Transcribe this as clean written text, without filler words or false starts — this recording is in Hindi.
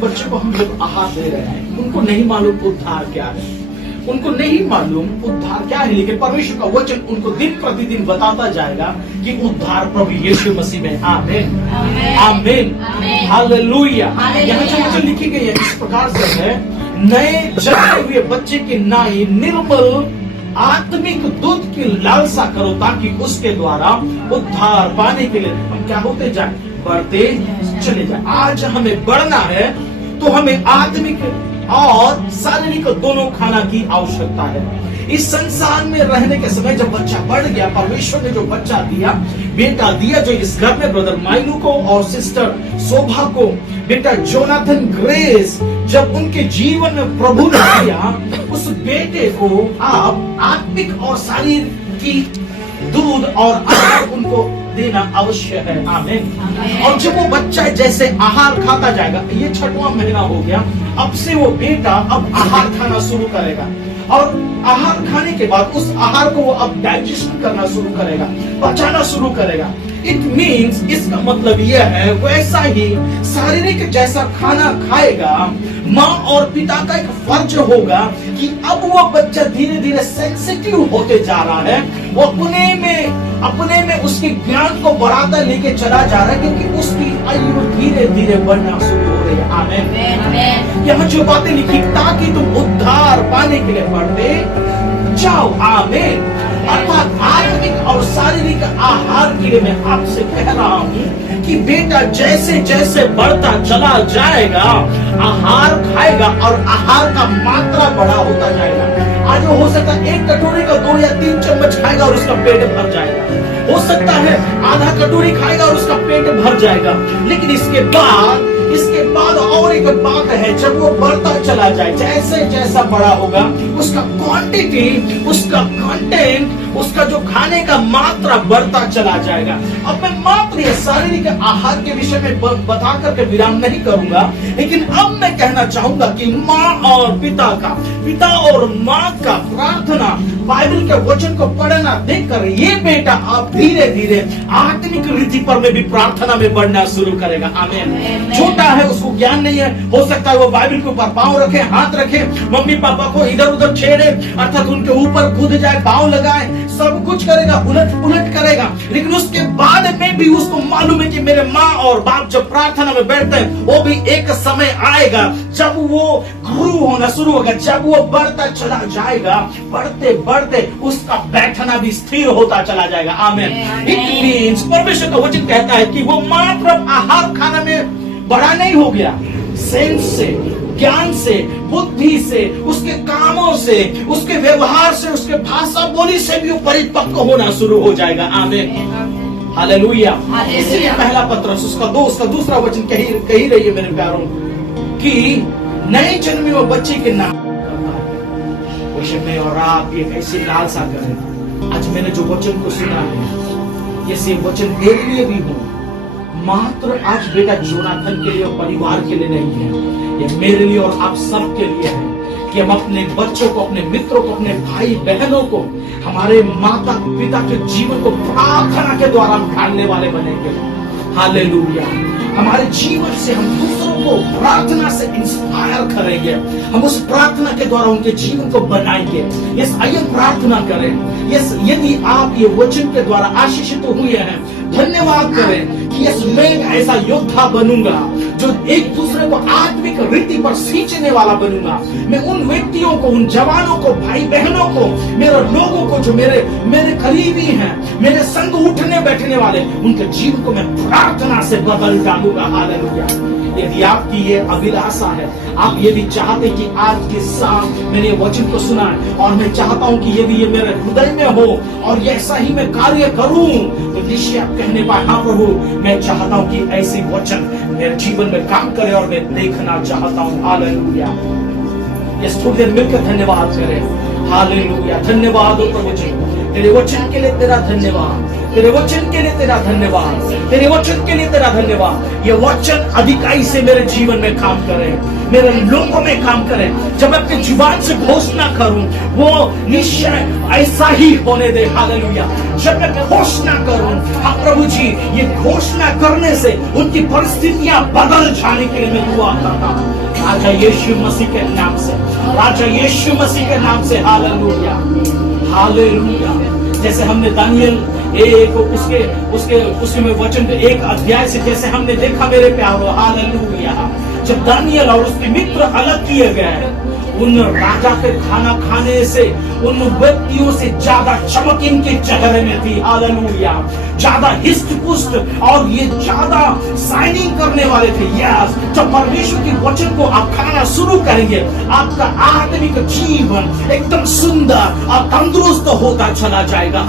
बच्चे को हम लोग आहार दे रहे हैं, उनको नहीं मालूम उद्धार क्या है, उनको नहीं मालूम उद्धार क्या है, लेकिन परमेश्वर का वचन उनको दिन प्रतिदिन बताता जाएगा कि उद्धार प्रभु यीशु मसीह में। आमीन, आमीन, हालेलुया। यहाँ जो वचन लिखी गई है इस प्रकार से है, नए जन्मे हुए बच्चे के नाई निर्मल आत्मिक दूध की लालसा करो, ताकि उसके द्वारा उद्धार पाने के लिए हम क्या होते जाए, बढ़ते चले जाए। आज हमें बढ़ना है तो हमें आत्मिक और शारीरिक दोनों खाना की आवश्यकता है। इस संसार में रहने के समय जब बच्चा बढ़ गया, परमेश्वर ने जो बच्चा दिया, बेटा दिया, जो इस घर में ब्रदर माइनू को और सिस्टर शोभा को, बेटा जोनाथन ग्रेस, जब उनके जीवन में प्रभु ने दिया, उस बेटे को आप आत्मिक और शारीरिक की दूध और आहार उनको देना अवश्य है। आमीन। और जब वो बच्चा जैसे आहार खाता जाएगा, ये 6वां महीना हो गया, अब से वो बेटा अब आहार खाना शुरू करेगा, और आहार खाने के बाद उस आहार को वो अब डाइजेशन करना शुरू करेगा, पचाना शुरू करेगा। इट मीन्स, इसका मतलब यह है, वैसा ही शारीरिक जैसा खाना खाएगा, माँ और पिता का एक फर्ज होगा कि अब वो बच्चा धीरे धीरे सेंसिटिव होते जा रहा है, वो अपने में उसके ज्ञान को बढ़ाता लेके चला जा रहा है, क्योंकि उसकी आयु धीरे धीरे बढ़ना शुरू हो रही है। आमीन। यहाँ जो बातें लिखी, ताकि तुम उद्धार पाने के लिए बढ़ते जाओ। आमीन। अर्थात आत्मिक और शारीरिक आहार के लिए मैं आपसे कह रहा हूँ कि बेटा जैसे जैसे बढ़ता चला जाएगा, आहार खाएगा और आहार का मात्रा बड़ा होता जाएगा। आज हो सकता है 1 कटोरी का 2 या 3 चम्मच खाएगा और उसका पेट भर जाएगा, हो सकता है आधा कटोरी खाएगा और उसका पेट भर जाएगा, लेकिन इसके बाद और एक बात है, जब वो बढ़ता चला जाए, जैसे जैसा बड़ा होगा, उसका क्वांटिटी, उसका कंटेंट, उसका जो खाने का मात्रा बढ़ता चला जाएगा। अब मैं मात्र ये शारीरिक आहार के विषय में बता करके विराम नहीं करूंगा, लेकिन अब मैं कहना चाहूंगा कि माँ और पिता और माँ का प्रार्थना, बाइबल के वचन को पढ़ना देखकर ये बेटा अब धीरे धीरे आत्मिक रीति पर में भी प्रार्थना में बढ़ना शुरू करेगा। आमीन। छोटा है, उसको ज्ञान नहीं है, हो सकता है वो बाइबल के ऊपर पांव रखे, हाथ रखे, मम्मी पापा को इधर उधर छेड़े, अर्थात उनके ऊपर कूद जाए, पांव लगाए, सब कुछ करेगा, उलट पुलट करेगा, लेकिन उसके बाद में भी उसको मालूम है कि मेरे माँ और बाप जब प्रार्थना में बैठते हैं, वो भी एक समय आएगा जब वो ग्रू होना शुरू होगा, जब वो बढ़ता चला जाएगा, बढ़ते बढ़ते उसका बैठना भी स्थिर होता चला जाएगा। आमीन। इट मीन्स, परमेश्वर का वचन कहता है कि वो मात्र आहार खाना में बड़ा नहीं हो गया, सेंस से, ज्ञान से, बुद्धि से, उसके कामों से, उसके व्यवहार से, उसके भाषा बोली से भी परिपक्व होना शुरू हो जाएगा। आमीन। हालेलुया। इसलिए पहला पत्रस उसका दूसरा वचन कही रही है मेरे प्यारों, कि नए जन्मे हुए बच्चे के नाम करता है, वैसे मैं और आप ये कैसी लालसा करें। आज मैंने जो वचन को सुना है, ये वचन मेरे लिए भी हो, मात्र आज बेटा जोनाथन के लिए और परिवार के लिए नहीं है, ये मेरे लिए और आप सब के लिए है, कि हम अपने बच्चों को, अपने मित्रों को, अपने भाई बहनों को, हमारे माता पिता के जीवन को प्रार्थना के द्वारा ढालने वाले बनेंगे। हालेलुया। हमारे जीवन से हम दूसरों को प्रार्थना से इंस्पायर करेंगे, हम उस प्रार्थना के द्वारा उनके जीवन को बनाएंगे। यस, आइए प्रार्थना करें। यस, यदि आप ये वचन के द्वारा आशीषित हुए हैं, धन्यवाद करें कि यस, मैं ऐसा योद्धा बनूंगा जो एक दूसरे को आत्मिक रीति पर सींचने वाला बनूंगा। मैं उन व्यक्तियों को, उन जवानों को, भाई बहनों को, मेरे लोगों को जो मेरे करीबी हैं, मेरे संग उठने बैठने वाले, उनके जीवन को मैं प्रार्थना से बदल डालूंगा। हालेलुया। यदि आपकी ये अभिलाषा है, आप ये भी चाहते कि आज के साथ मैंने ये वचन को सुना है, और मैं चाहता हूं कि यदि ये मेरे हृदय में हो और ऐसा ही मैं कार्य करूं, तो निश्चय आप कहने पाए, हाँ प्रभु, मैं चाहता हूं कि ऐसे वचन मेरे जीवन में काम करे और मैं देखना चाहता हूं। हालेलुया। ये थोड़ी देर मिलकर धन्यवाद करें। हालेलुया। धन्यवाद हो प्रभु जी, तेरे वचन के लिए तेरा धन्यवाद। तेरे वचन के लिए तेरा धन्यवाद, तेरे वचन के लिए तेरा धन्यवाद। ये वचन अधिकाई से मेरे जीवन में काम करे, मेरे लोगों में काम करे। जब मैं अपनी जुबान से घोषणा करूं, वो निश्चय ऐसा ही होने दे। हालेलुया। जब मैं घोषणा करूं, हाँ प्रभु जी, ये घोषणा करने से उनकी परिस्थितियां बदल जाने के लिए मैं दुआ करता हूं राजा यीशु मसीह के नाम से, राजा यीशु मसीह के नाम से। Hallelujah, hallelujah. जैसे हमने दानियल एक उसके वचन के एक अध्याय से जैसे हमने देखा मेरे प्यारो, हालेलुया, जब दानियल और उसके मित्र अलग किए गए, उन राजा के खाना खाने से उन व्यक्तियों से ज्यादा चमक इनके चेहरे में थी। हालेलुया, ज्यादा हिस्ट पुष्ट और ये ज्यादा शाइनिंग करने वाले थे। यस, जब परमेश्वर के वचन को आप खाना शुरू करेंगे, आपका आत्मिक जीवन एकदम सुंदर और तंदुरुस्त होता चला जाएगा।